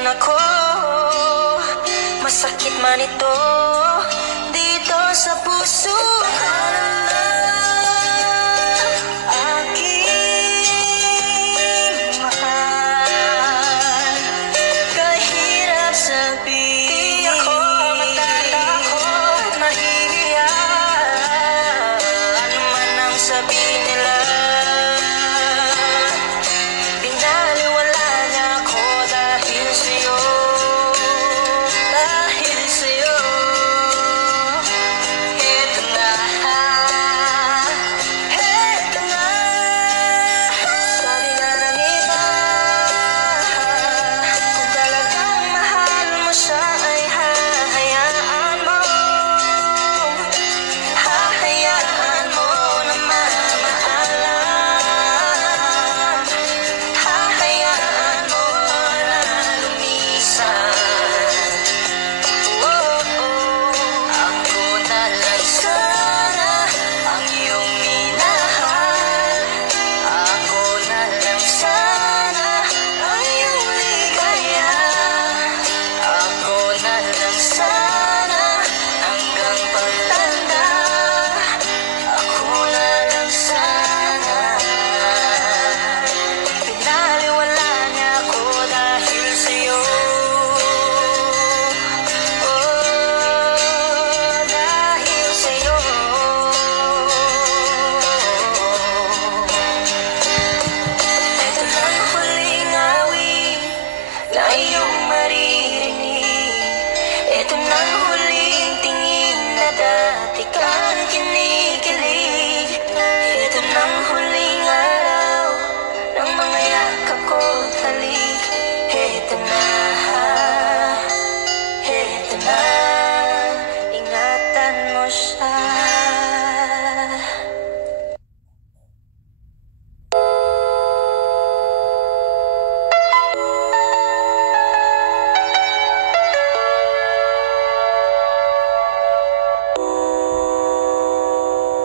man ako, masakit man ito, dito sa puso ko.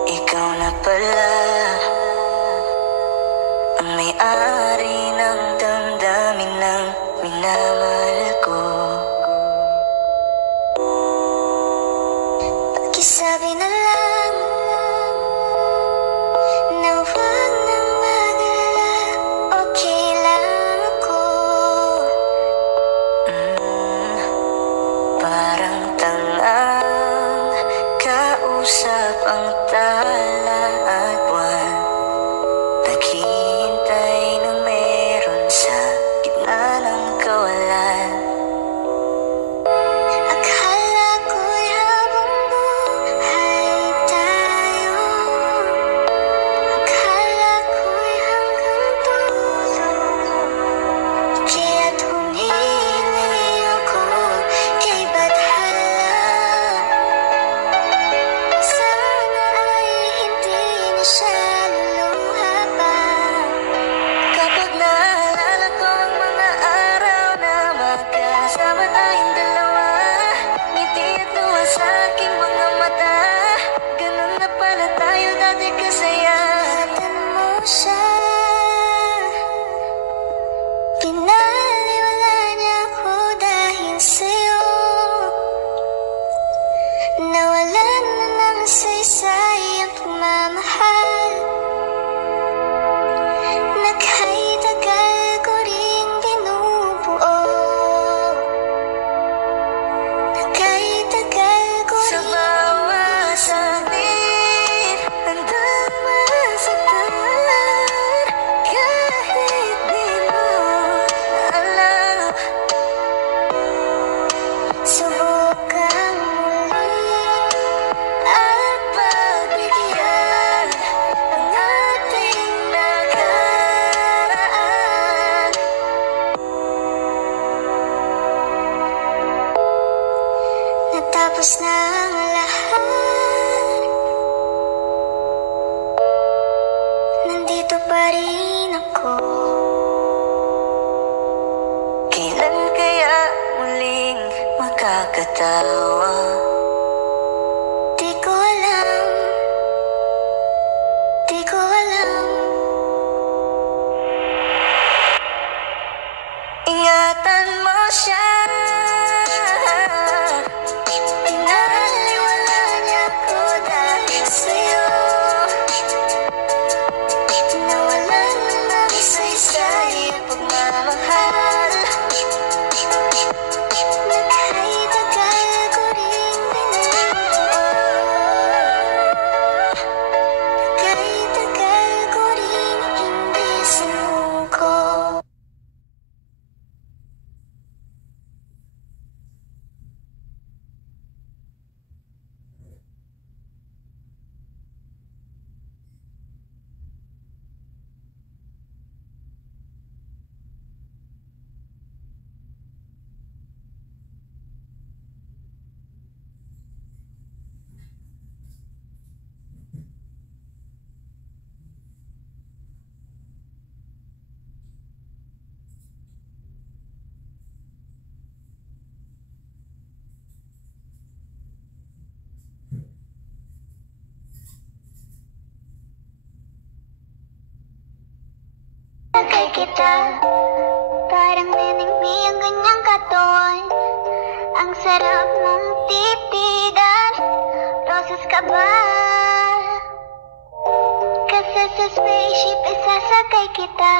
Ikaw na pala ang may-ari ng damdamin ng minamahal ko. Pakisabi na lang na huwag nang mag-alala, okay lang ako. Parang tangang kausap ang tala at buwan, naghihintay ng meron sa gitna ng kawalan. Akala ko'y habang buhay tayo, akala ko'y hanggang dulo, kaya't humili ako kay Badhala. Sana ay hindi na siya luluha pa. Kapag naalala ko ang mga araw na magkasama tayong dalawa, ngiti at luha sa aking mga mata, ganun na pala tayo dati kasaya. Ingatan mo siya, pinaliwala niya ako dahil sa'yo. Nawalan na ng saysay ang pagmamahal, naghay-tagal ko ring binubuo, naghay-tagal ko sa bawat saglit, handang masaktan kahit di mo alam. Subukang muli at pagbigyan ang ating nakaraan. Natapos na ang lahat, nandito pa rin ako. Kailan kaya muling makakatawa? Di ko alam, di ko alam. Ingatan mo siya. Pinaliwala niya ko dahil sa'yo. Nawalan ng isa-isa'y pagmamahal. Kahit tagal ko rin kahit tagal ko rin hindi sumuko. Kay kita, parang nenengmi ang ganyang katawan. Ang sarap mong titigan, roses ka ba? Kasi sa spaceship isasakay kita.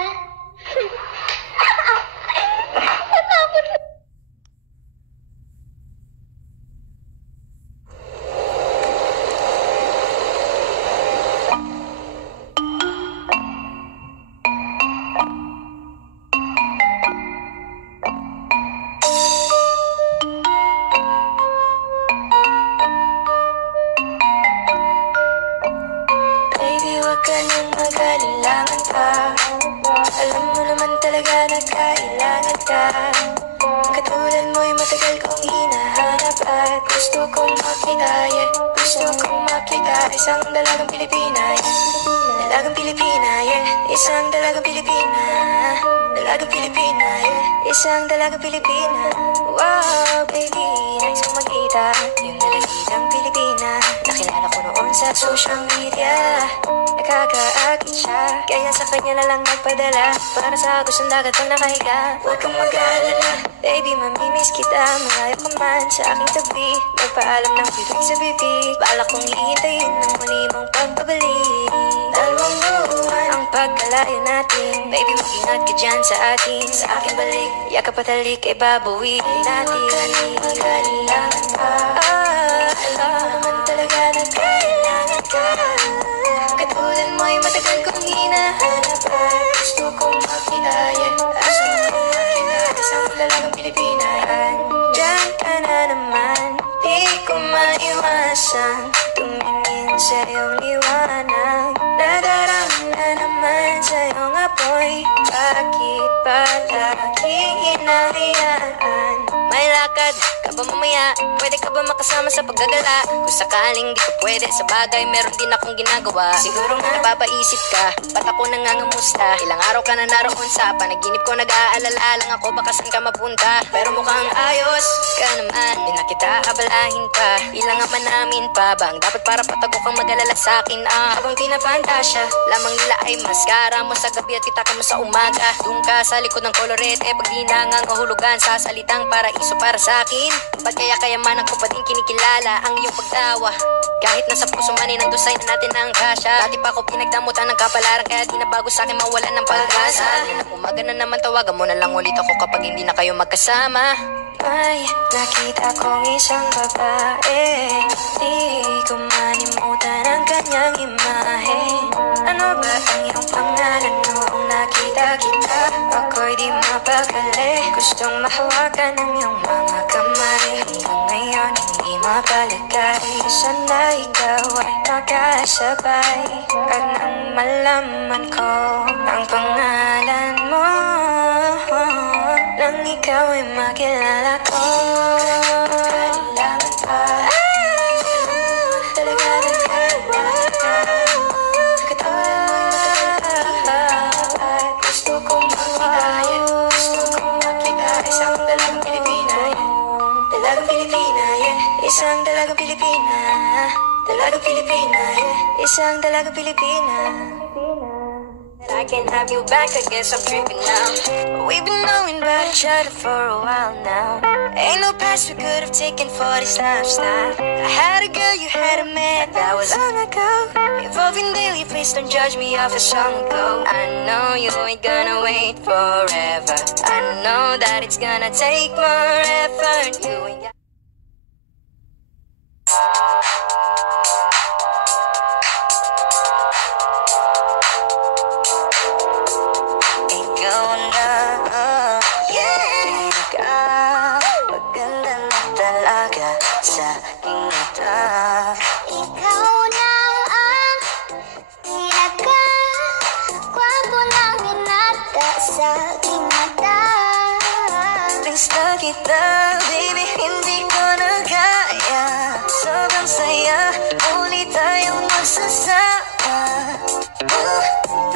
Baby, wag ka nang mag-alilangan pa. Alam mo naman talaga na kailangan ka. Katulad mo'y matagal kong hinahanap at gusto kong makita, yeah. Gusto kong makita isang dalagang Pilipina, yeah. Dalagang Pilipina, yeah. Isang dalagang Pilipina. Dalagang Pilipina, yeah. Isang dalagang Pilipina. Wow, baby, nais kong makita yung dalagitang Pilipina. Nakilala ko noon sa social media. Nakakaakit siya, kaya sa kanya na lang nagpadala. Para sa gustong dagat pang nakahiga. Huwag kang mag-aalala, baby, mamimiss kita. Malayo ka man sa aking tabi. Magpaalam ng bibig sa bibig. Balak kong hihintayin ng muli mong pagbabalik. Dalawang buwan ang pagkalayo natin. Baby, mag-ingat ka dyan sa atin. Sa akin balik, yakap at halik ay babawiin natin. Huwag ka nang mag-alilangan pa. Alam mo naman talaga na kailangan ka. Katulad mo'y matagal kong hinahanap at gusto kong makita, yeah. Gusto kong makita isang dalagang Pilipina. Diyan ka na naman, di ko maiwasan tumingin sa iyong liwanag. Nadarama na naman sa iyong apoy. Bakit palagi hinahayaan? May lakad ka ba mamaya? Pwede ka ba makasama sa paggagala? Kung sakaling di ka pwede sa bagay, meron din akong ginagawa. Siguro nga napapaisip ka, ba't ako nangangamusta? Ilang araw ka na naroon sa panaginip ko, nag-aalala lang ako baka saan ka mapunta. Pero mukhang ayos ka naman, di na kita abalahin pa. Ilang naman namin pa bang dapat para patago kang mag-alala sa akin, habang pinapantasya lamang nila ay maskara mo sa gabi at kita ka mo sa umaga. Doon ka sa likod ng kolorete, pag di nangangahulugan sa salitang paraiso para sa akin. Ba't kaya kayamanan ko pa din kinikilala ang iyong pagtawa? Kahit nasa puso man ay nandun sa'yo natin ang kasya. Dati pa ako pinagdamutan ng kapalaran, kaya di na bago sa'kin mawala ng pag-asa. Umaga na naman, tawagan mo na lang ulit ako kapag hindi na kayo magkasama. May nakita kong isang babae, di ko manimutan ang kanyang imahe. Ano ba ang iyong pangalan noong nakita kita? Ako'y di mapakali, gustong mahawakan ang iyong mga kamay. Hanggang ngayon hindi mapalagay, sana ikaw ay makasabay. At nang malaman ko ang pangalan mo, nang ikaw ay makilala ko. Kailangan pa, talaga ng kailangan ka. Katulad mo'y gusto kong makita, gusto kong makita isang dalagang Pilipina, dalagang Pilipina, isang dalagang Pilipina, dalagang Pilipina, isang dalagang Pilipina. can't have you back, I guess I'm tripping now. We've been knowing about each other for a while now. Ain't no past we could have taken for this lifestyle. I had a girl, you had a man, that was on the go. Evolving daily, please don't judge me off a song ago. I know you ain't gonna wait forever. I know that it's gonna take more effort. You ain't got ikaw na, ikaw, maganda na talaga sa aking mata. Ikaw na ang pinaka-gwapo na binata sa aking mata. Please na kita, baby, hindi ko na kaya. Sobrang saya, ulit tayong magsasama.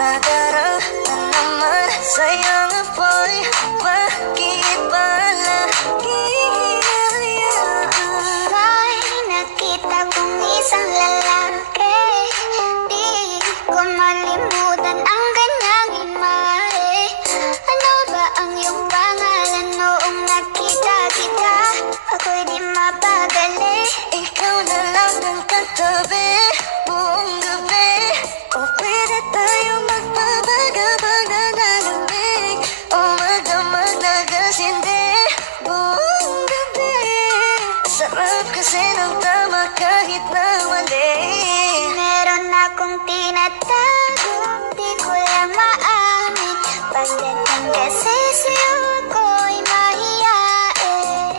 Nadarama naman sayang apoy, bakit ba lagi hinayaan? May nakita kong isang lalaki, di ko malimutan ang kanyang imahe. Ano ba ang iyong pangalan noong nakita kita? Ako'y di mapagali. Ikaw na lang ang katabi buong gabi. O pwede tayo magpapagabag na nalamig, o magdamag na gasindi buong gabi. Sarap kasi ng tama kahit na mali. Meron akong tinatago, di ko lang maamin. Pagdating kasi sa'yo ako'y mahiyain.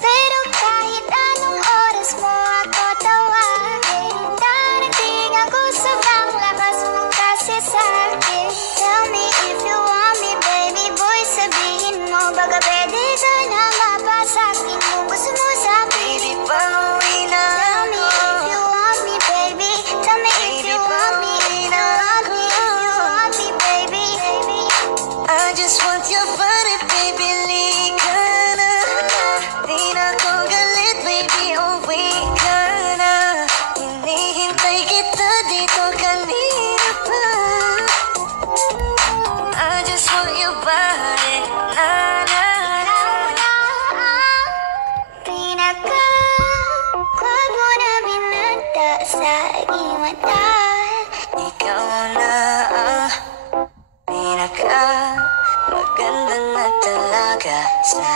Pero kahit anong oras mo ako tawagin, darating ako sobrang lakas mo kasi sa'kin. Tell me if you want me, baby boy, sabihin mo. Baga pwede ka na mapasakin kung gusto mo sa'kin. Baby, pauwi na ako. Tell me if you want me, baby. Tell me if you want me, if you want me, if you want me, baby. I just want your body, baby, lika na. Di na ko galit, baby, uwi ka na. Hinihintay kita dito kanina pa. I just want your body, na na na. Pinaka-gwapo na binata sa aking mata. Ikaw na ang pinaka maganda na talaga sa